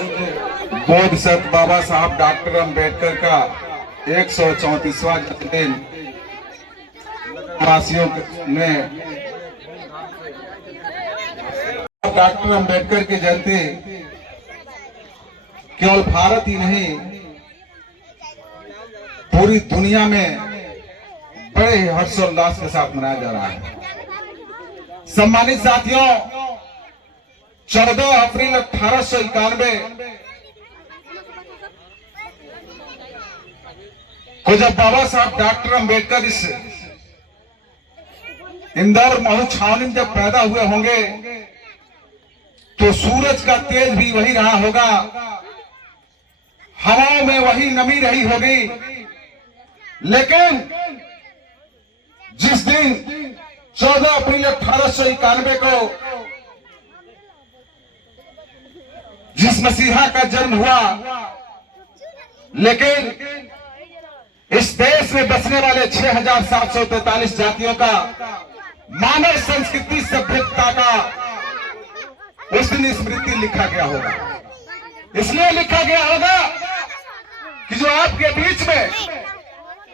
बोध सत बाबा साहब डॉक्टर अम्बेडकर का 134वां जन्मदिन वासियों ने डॉक्टर अम्बेडकर की जयंती केवल भारत ही नहीं पूरी दुनिया में बड़े हर्षोल्लास के साथ मनाया जा रहा है। सम्मानित साथियों, 14 अप्रैल 1891 को जब बाबा साहब डॉक्टर अम्बेडकर इस इंदौर महू छावनी में जब पैदा हुए होंगे तो सूरज का तेज भी वही रहा होगा, हवाओं में वही नमी रही होगी। लेकिन जिस दिन 14 अप्रैल 1891 को जिस मसीहा का जन्म हुआ, लेकिन इस देश में बसने वाले 6,743 जातियों का मानव संस्कृति सभ्यता का उस दिन स्मृति लिखा गया होगा। इसलिए लिखा गया होगा कि जो आपके बीच में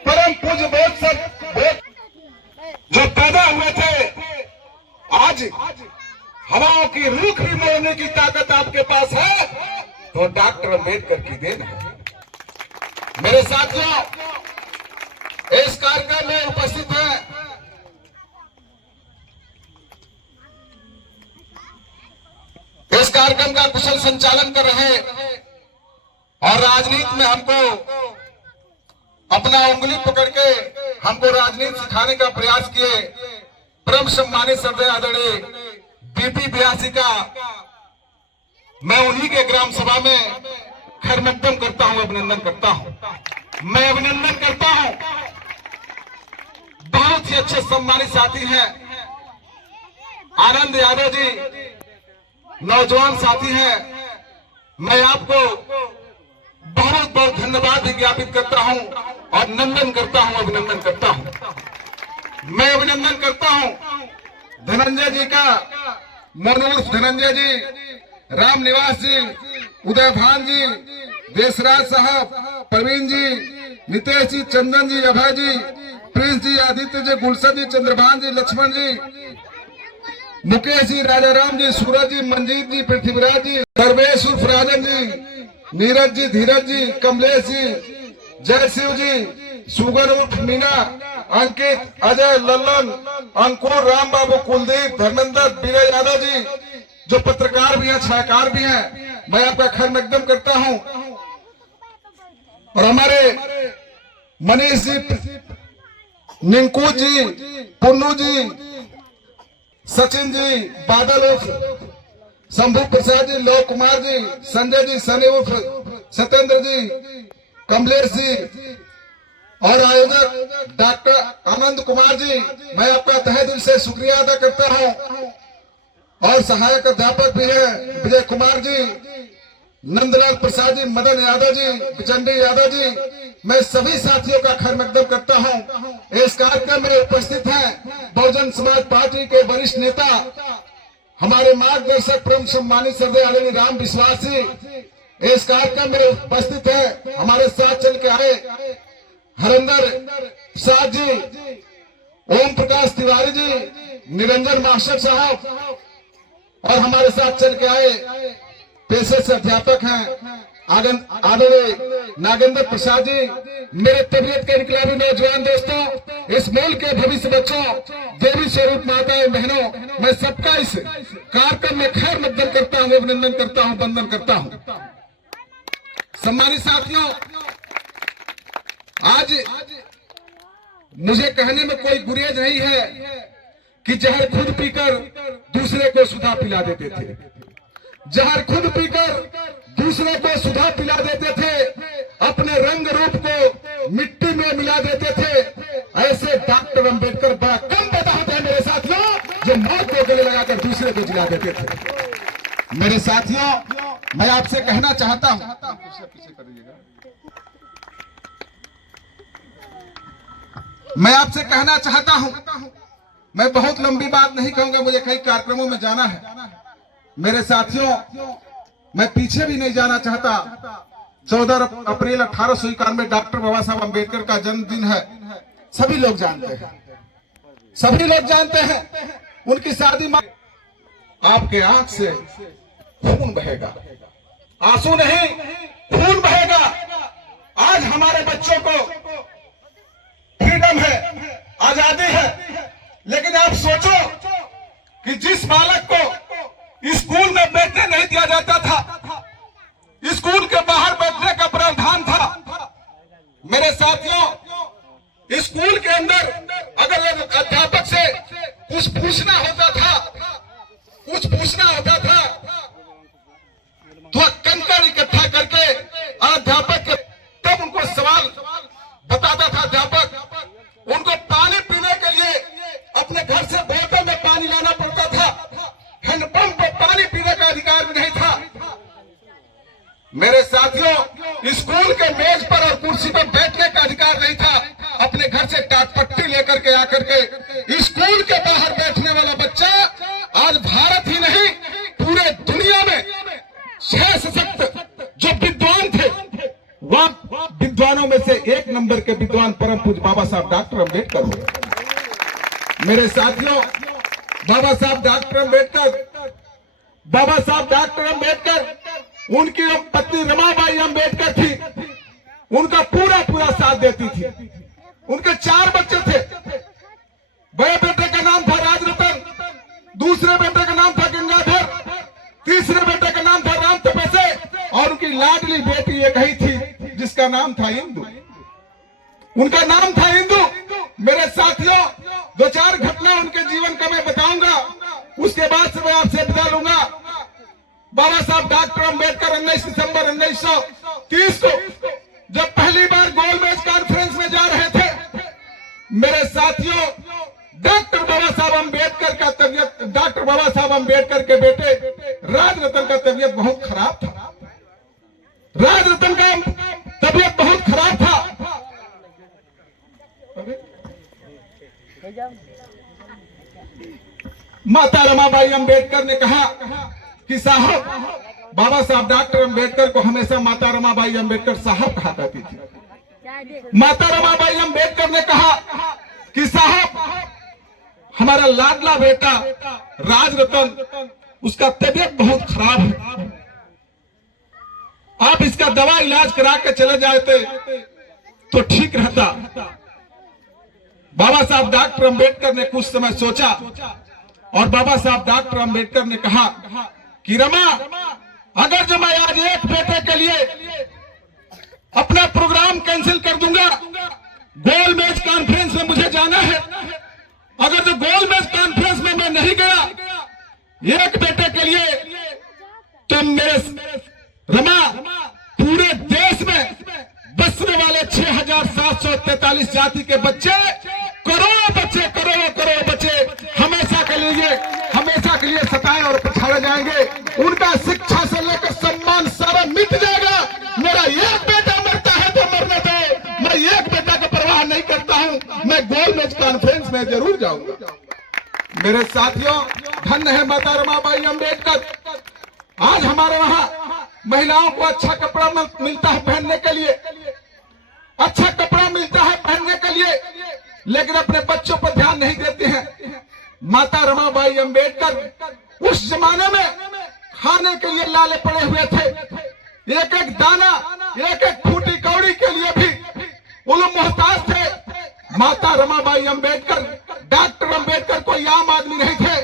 परम पूज्य बोध सब जो पैदा हुए थे, आज हवाओं की रुख भी मोड़ने की ताकत आपके पास है, तो डॉक्टर अम्बेडकर की देन है। मेरे साथियों, इस कार्यक्रम में उपस्थित हैं इस कार्यक्रम का कुशल संचालन कर रहे और राजनीति में हमको अपना उंगली पकड़ के हमको राजनीति सिखाने का प्रयास किए परम सम्मानित श्रद्धेय आदरणीय बीपी ब्यासी का मैं उन्हीं के ग्राम सभा में खैर मकदम करता हूं, अभिनंदन करता हूं। मैं अभिनंदन करता हूं। बहुत ही अच्छे सम्मानित साथी हैं आनंद यादव जी, नौजवान साथी हैं। मैं आपको बहुत बहुत धन्यवाद ज्ञापित करता हूं और नंदन करता हूं, अभिनंदन करता हूं। मैं अभिनंदन करता हूं धनंजय जी का, मनोज धनंजय जी, राम निवास जी, उदय भान जी, देशराज साहब, प्रवीण जी, नितेश जी, चंदन जी, अभय जी, प्रिंस जी, आदित्य जी, गुलशन जी, चंद्रभान जी, लक्ष्मण जी, मुकेश जी, राजा राम जी, सूरज जी, मंजीत जी, पृथ्वीराज जी, सर्वेश उर्फ राजन जी, नीरज जी, धीरज जी, कमलेश जी, जय शिव जी, सुगर उर्फ मीना, अंकित, अजय, लल्लन, अंकुर, राम बाबू, कुलदीप, धर्मेंद्र, विजय यादव जी, जो पत्रकार भी हैं, छायाकार भी हैं, मैं आपका खैर मकदम करता हूं। और हमारे मनीष जी, निंकू जी, पुन्नू जी, सचिन जी, बादल उर्फ शंभू प्रसाद जी, लव कुमार जी, संजय जी, सनी उर्फ सत्येंद्र जी, कमलेश जी और आयोजक डॉक्टर आनंद कुमार जी, मैं आपका तहे दिल से शुक्रिया अदा करता हूं। और सहायक अध्यापक भी हैं विजय कुमार जी, नंदलाल प्रसाद जी, मदन यादव जी, बिचंडी यादव जी, मैं सभी साथियों का खैर मकदम करता हूं। इस कार्यक्रम में उपस्थित हैं बहुजन समाज पार्टी के वरिष्ठ नेता, हमारे मार्गदर्शक परम सम्मानित श्रद्धेय आदरणीय राम विश्वास जी। इस कार्यक्रम में उपस्थित है हमारे साथ चल के आए हरिंदर प्रसाद जी, ओम प्रकाश तिवारी जी, निरंजन मास्टर साहब और हमारे साथ चल के आए पेशे से अध्यापक हैं आदरणीय नागेंद्र प्रसाद जी। मेरे तबीयत के इनकलाबी नौजवान दोस्तों, इस मुल्क के भविष्य बच्चों, देवी स्वरूप माताएं, बहनों, मैं सबका इस कार्यक्रम में खैर मकदम करता हूं, अभिनंदन करता हूं, वंदन करता हूं। सम्मानित साथियों, आज मुझे कहने में कोई गुरेज नहीं है कि जहर खुद पीकर दूसरे को सुधा पिला देते थे, जहर खुद पीकर दूसरे को सुधा पिला देते थे, अपने रंग रूप को मिट्टी में मिला देते थे। ऐसे डॉक्टर अम्बेडकर बड़ा कम पैदा होते हैं मेरे साथियों, जो मौत को गले लगाकर दूसरे को जिला देते थे। मेरे साथियों, मैं आपसे कहना चाहता हूं, मैं आपसे कहना चाहता हूं, मैं बहुत लंबी बात नहीं कहूंगा, मुझे कई कार्यक्रमों में जाना है। मेरे साथियों, मैं पीछे भी नहीं जाना चाहता। 14 अप्रैल 1891 डॉक्टर बाबा साहब अम्बेडकर का जन्मदिन है। सभी लोग जानते हैं, सभी लोग जानते हैं। उनकी शादी में आपके आंख से खून बहेगा, आंसू नहीं खून बहेगा। आज हमारे बच्चों को फ्रीडम है, आजादी है, लेकिन आप सोचो कि जिस बालक को स्कूल में बैठने नहीं दिया जाता था, स्कूल के बाहर बैठने का प्रावधान था। मेरे साथियों, स्कूल के अंदर अगर अध्यापक से कुछ पूछना होता था तो कंकड़ इकट्ठा करके अध्यापक के तब उनको सवाल बताता था अध्यापक। उनको पानी पीने के लिए अपने घर से बोतल में पानी लाना पड़ता था। हैंडपंप पर पानी पीने का अधिकार भी नहीं था। मेरे साथियों, स्कूल के मेज पर और कुर्सी पर बैठने का अधिकार नहीं था। अपने घर से टाटपट्टी लेकर के आकर के स्कूल के बाहर बैठने वाला बच्चा आज भारत ही नहीं पूरे दुनिया में 6 सशक्त जो विद्वान थे, वह विद्वानों में से 1 नंबर के विद्वान परम पूज्य बाबा साहब डॉक्टर अम्बेडकर हुए। मेरे साथियों, बाबा साहब डॉक्टर अम्बेडकर, उनकी पत्नी रमाबाई अम्बेडकर थी, उनका पूरा साथ देती थी। उनके 4 बच्चे थे। बड़े बेटे का नाम था राजरतन, दूसरे बेटे का नाम था गंगाधर, तीसरे बेटे का नाम था राम तपसे, और उनकी लाडली बेटी एक ही थी जिसका नाम था इंदु। उनका नाम था इंदु। मेरे साथियों, 2-4 घटना उनके जीवन का मैं बताऊंगा, उसके बाद से मैं आपसे विदा लूंगा। बाबा साहब डॉक्टर अम्बेडकर 19 दिसंबर 1930 को जब पहली बार गोलमेज कॉन्फ्रेंस में जा रहे थे, मेरे साथियों, डॉक्टर बाबा साहब अम्बेडकर के बेटे राजरतन का तबीयत बहुत खराब था। राजरतन का तबीयत बहुत खराब था। माता रमाबाई अम्बेडकर ने कहा कि साहब, बाबा साहब डॉक्टर अम्बेडकर को हमेशा माता रमाबाई अम्बेडकर साहब कहा करती थी। माता रमाबाई अम्बेडकर ने कहा कि साहब, हमारा लाडला बेटा राजरतन, उसका तबीयत बहुत खराब है, आप इसका दवा इलाज करा के चले जाते तो ठीक रहता। बाबा साहब डॉक्टर अम्बेडकर ने कुछ समय सोचा और बाबा साहब डॉक्टर अम्बेडकर ने कहा कि रमा, अगर जो मैं आज एक बेटे के लिए अपना प्रोग्राम कैंसिल कर दूंगा, गोलमेज कॉन्फ्रेंस में मुझे जाना है, अगर जो गोलमेज कॉन्फ्रेंस में मैं नहीं गया एक बेटे के लिए, तो मेरे रमा पूरे देश में बसने वाले 6743 जाति के बच्चे, करोड़ों बच्चे हमेशा के लिए सताए और पछाड़े जाएंगे। उनका शिक्षा से लेकर सम्मान सारा मिट जाएगा। मेरा एक बेटा मरता है तो मरने दो, मैं एक बेटा का परवाह नहीं करता हूं, मैं गोलमेज कॉन्फ्रेंस में जरूर जाऊंगा। मेरे साथियों, धन्य है माता रमाबाई अम्बेडकर। आज हमारे वहां महिलाओं को अच्छा कपड़ा मिलता है पहनने के लिए, अच्छा कपड़ा मिलता है पहनने के लिए, लेकिन अपने बच्चों पर ध्यान नहीं देते हैं। माता रमाबाई अम्बेडकर उस जमाने में खाने के लिए लाले पड़े हुए थे। एक एक दाना, एक एक फूटी कौड़ी के लिए भी वो लोग मोहताज थे। माता रमाबाई अम्बेडकर, डॉक्टर अम्बेडकर कोई आम आदमी नहीं थे,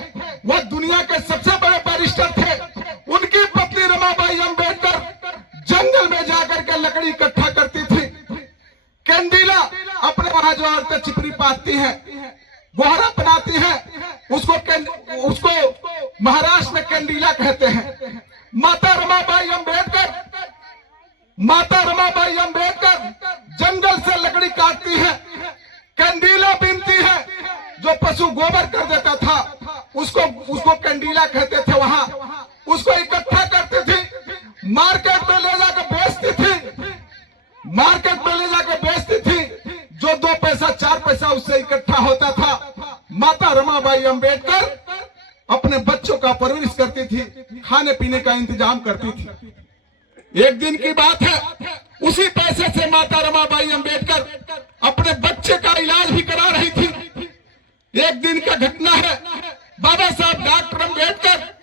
वह दुनिया के सबसे बड़े बैरिस्टर थे। उनकी पत्नी रमाबाई अम्बेडकर जंगल में जाकर के लकड़ी इकट्ठा करती थी। कैंडीला, अपने वहां जो औरतें चिपरी पाती हैं, गोहरा बनाती हैं, उसको महाराष्ट्र में कैंडीला कहते हैं। माता रमाबाई अम्बेडकर जंगल से लकड़ी काटती है, कैंडीला बीनती है। जो पशु गोबर कर देता था उसको कैंडीला कहते थे। वहां उसको इकट्ठा करती थी, मार्केट में ले जाकर बेचती थी। जो 2 पैसा 4 पैसा उससे इकट्ठा होता था, माता रमाबाई अम्बेडकर अपने बच्चों का परवरिश करती थी। खाने पीने का इंतजाम करती थी। एक दिन की बात है, उसी पैसे से माता रमाबाई अंबेडकर अपने बच्चे का इलाज भी करा रही थी। एक दिन का घटना है, बाबा साहब डॉक्टर अंबेडकर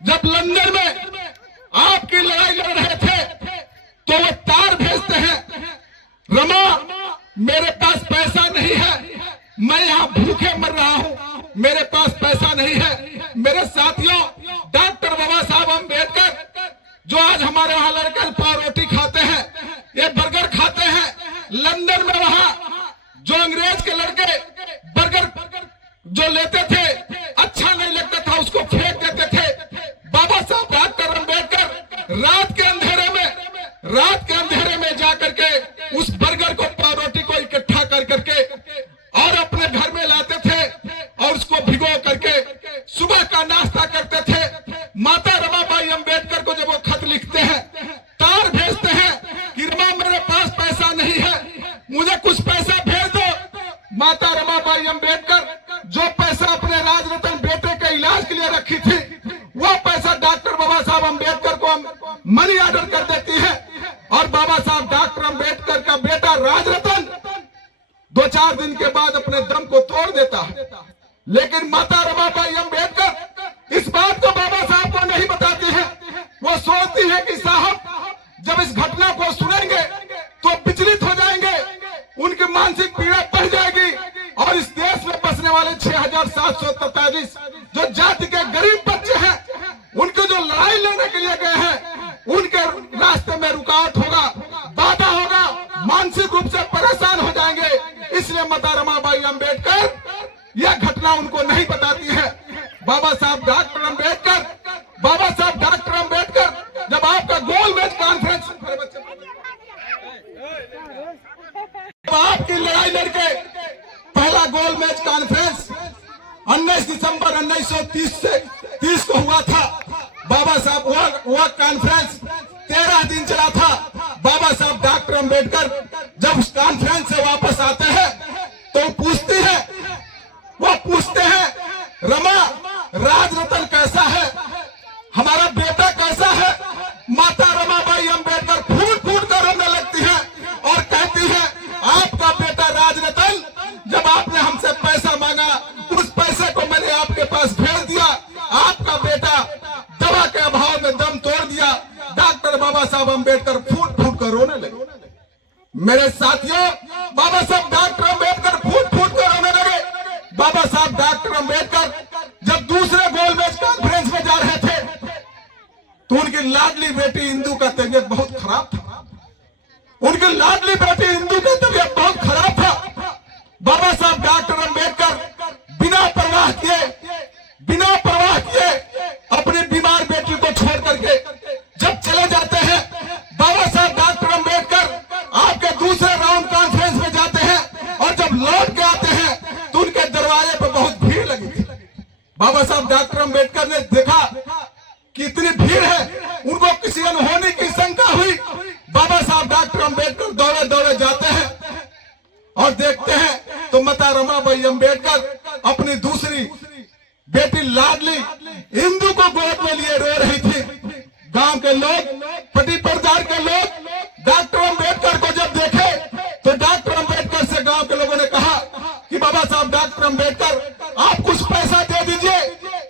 जब लंदन में आपकी लड़ाई लड़ रहे थे तो वो तार भेजते हैं, रमा मेरे पास पैसा नहीं है, मैं यहाँ भूखे मर रहा हूँ, मेरे पास पैसा नहीं है। मेरे साथियों, डॉक्टर बाबा साहब अंबेडकर जो आज हमारे वहां लड़के पाव रोटी खाते हैं, ये बर्गर खाते हैं, लंदन में वहां जो अंग्रेज के लड़के बर्गर जो लेते थे अच्छा नहीं लगता था, उसको फेंक देते थे। बाबा साहब डॉक्टर अंबेडकर रात के अंधेरे में जाकर के उस बर्गर को पाव रोटी को इकट्ठा कर करके और अपने घर में लाते थे और उसको भिगो करके सुबह का नाश्ता करते थे। माता रमाबाई अंबेडकर को जब वो खत लिखते हैं, तार भेजते हैं कि रमा मेरे पास पैसा नहीं है, मुझे कुछ पैसा भेज दो। माता रमाबाई अंबेडकर जो पैसा अपने राजरतन बेटे के इलाज के लिए रखी थी, वो पैसा डॉक्टर बाबा साहब अंबेडकर को मनी ऑर्डर कर देती है और बाबा साहब डॉक्टर अंबेडकर का बेटा राजरतन 2-4 दिन के बाद अपने दम को तोड़ देता है। लेकिन माता रमाबाई अंबेडकर इस बात को बाबा साहब को नहीं बताती है। वो सोचती है कि साहब जब इस घटना को सुनेंगे तो विचलित हो जाएंगे, उनकी मानसिक पीड़ा बढ़ जाएगी और इस देश में बसने वाले 6743 जो जाति के गरीब बच्चे हैं, उनके जो लड़ाई लड़ने के लिए गए हैं, उनके रास्ते में रुकावट होगा, बाधा होगा, मानसिक रूप से परेशान हो जाएंगे। इसलिए माता रमाबाई अंबेडकर यह घटना उनको नहीं बताती है। बाबा साहब डॉक्टर अंबेडकर जब आपका गोलमेज कॉन्फ्रेंस, आपकी लड़ाई लड़के पहला गोलमेज कॉन्फ्रेंस 19 दिसंबर 1930 को हुआ था। बाबा साहब वह कॉन्फ्रेंस 13 दिन चला था। बाबा साहब डॉक्टर अंबेडकर जब उस कॉन्फ्रेंस से वापस आते हैं तो पूछते हैं रमा राजरतन कैसा है, हमारा बेटा कैसा है। माता रमाबाई अंबेडकर फूट फूट कर रोने लगती है और कहती है आपका बेटा राजरतन, जब आपने हमसे पैसा मांगा उस पैसे को मैंने आपके पास भेज दिया, आपका बेटा दवा के अभाव में दम तोड़ दिया। डॉक्टर बाबा साहब अंबेडकर फूट फूट कर रोने लगे। मेरे साथियों, बाबा साहब डॉक्टर अंबेडकर फूट फूट कर रोने लगे। बाबा साहब डॉक्टर अंबेडकर जब दूसरे गोलमेज कॉन्फ्रेंस में जा रहे थे तो उनकी लाडली बेटी इंदू का तबीयत बहुत खराब था। उनकी लाडली बेटी इंदू का तबीयत बहुत खराब था। बाबा साहब डॉक्टर अंबेडकर बिना परवाह किए अपनी बीमार बेटी को छोड़ करके जब चले जाते हैं, बाबा साहब डॉक्टर अंबेडकर आपके दूसरे राउंड कॉन्फ्रेंस में जाते हैं और जब लौट के आते हैं तो उनके दरवाजे पर बहुत भीड़ लगी थी। बाबा साहब डॉक्टर अंबेडकर ने देखा कि इतनी भीड़ है, उनको किसी अनहोनी की शंका हुई। बाबा साहब डॉक्टर अंबेडकर दौड़े दौड़े जाते हैं और देखते हैं तो माता रमाबाई अंबेडकर अपनी दूसरी बेटी लाडली इंदू को गोद में लिए रो रही थी। गांव के लोग, पटी परिवार के लोग डॉक्टर अंबेडकर को जब देखे तो डॉक्टर अंबेडकर से गांव के लोगों ने कहा कि बाबा साहब डॉक्टर अंबेडकर आप कुछ पैसा दे दीजिए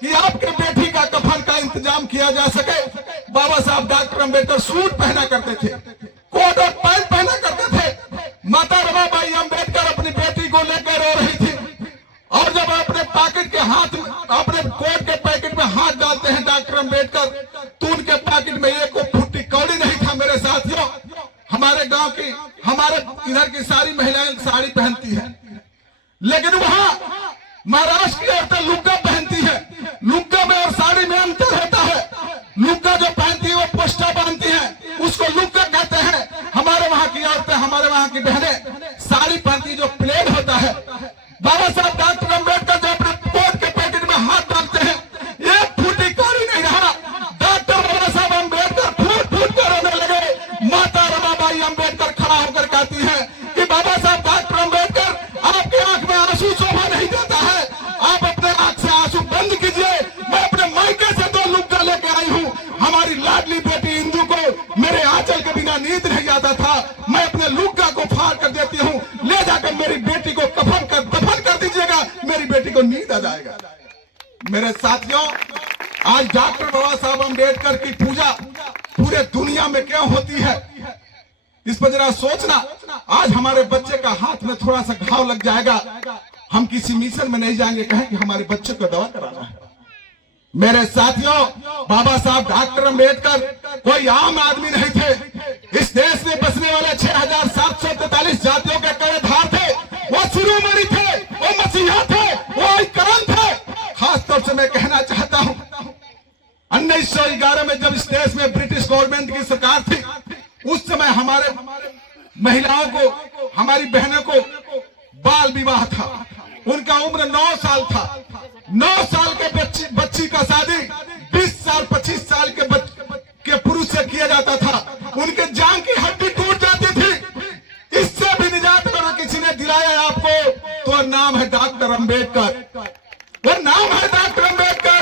कि आपके बेटी का कफन का इंतजाम किया जा सके। बाबा साहब डॉक्टर अंबेडकर सूट पहना करते थे, कोट और पैंट पहना करते थे। माता रमाबाई अंबेडकर अपनी बेटी को लेकर रो रही थी और जब अपने पॉकेट के हाथ में, अपने कोट के पैकेट में हाथ डालते हैं डॉक्टर अंबेडकर तो उनके पॉकेट में एक फुट्टी कौड़ी नहीं था। मेरे साथियों, हमारे गांव की, हमारे इधर की सारी महिलाएं साड़ी पहनती है, लेकिन वहां महाराष्ट्र की औरतें लुग्गा पहनती है। लुग्गा में और साड़ी में अंतर होता है। लुग्गा जो पहनती है वो पोस्टा बांधती है, उसको लुग्गा कहते हैं। हमारे वहां की औरतें, हमारे वहां की बहनें साड़ी पहनती जो प्लेन होता है। बाबा साहब डॉक्टर अंबेडकर जो अपने कोट के पैकेट में हाथ डालते हैं, एक फूटी कौड़ी नहीं रहा। डॉक्टर बाबा साहब अंबेडकर फूट फूट कर रोने लगे। माता रमाबाई अंबेडकर खड़ा होकर कहती है कि बाबा साहब डॉक्टर अंबेडकर आपके आंख में आंसू शोभा नहीं देता है, आप अपने आंख से आंसू बंद कीजिए। मैं अपने मायके से 2 लुग्गा लेकर आई हूँ, नींद नहीं आता था, मैं अपने लुग्गा को फाड़ कर देती हूँ, ले जाकर मेरी बेटी को दफन कर दीजिएगा, मेरी बेटी को नींद आ जाएगा। मेरे साथियों, आज डॉक्टर बाबा साहब अम्बेडकर की पूजा पूरे दुनिया में क्यों होती है, इस पर जरा सोचना। आज हमारे बच्चे का हाथ में थोड़ा सा घाव लग जाएगा, हम किसी मिशन में नहीं जाएंगे, कहें कि हमारे बच्चे को दवा कराना है। मेरे साथियों, बाबा साहब डॉक्टर अम्बेडकर कोई आम आदमी नहीं थे। इस देश में बसने वाले 6743 जातियों के कर्णधार थे। वो शिरोमणि थे, वो मसीहा थे, वो करण थे। खास तौर से मैं कहना चाहता हूं, 1911 में जब इस देश में ब्रिटिश गवर्नमेंट की सरकार थी, उस समय हमारे महिलाओं को, हमारी बहनों को बाल विवाह था। उनका उम्र 9 साल था। 9 साल के बच्ची का शादी 20 साल 25 साल के पुरुष से किया जाता था। उनके जान की हड्डी टूट जाती थी। इससे भी निजात अगर किसी ने दिलाया आपको, तो नाम है डॉक्टर अम्बेडकर। वो नाम है डॉक्टर अम्बेडकर।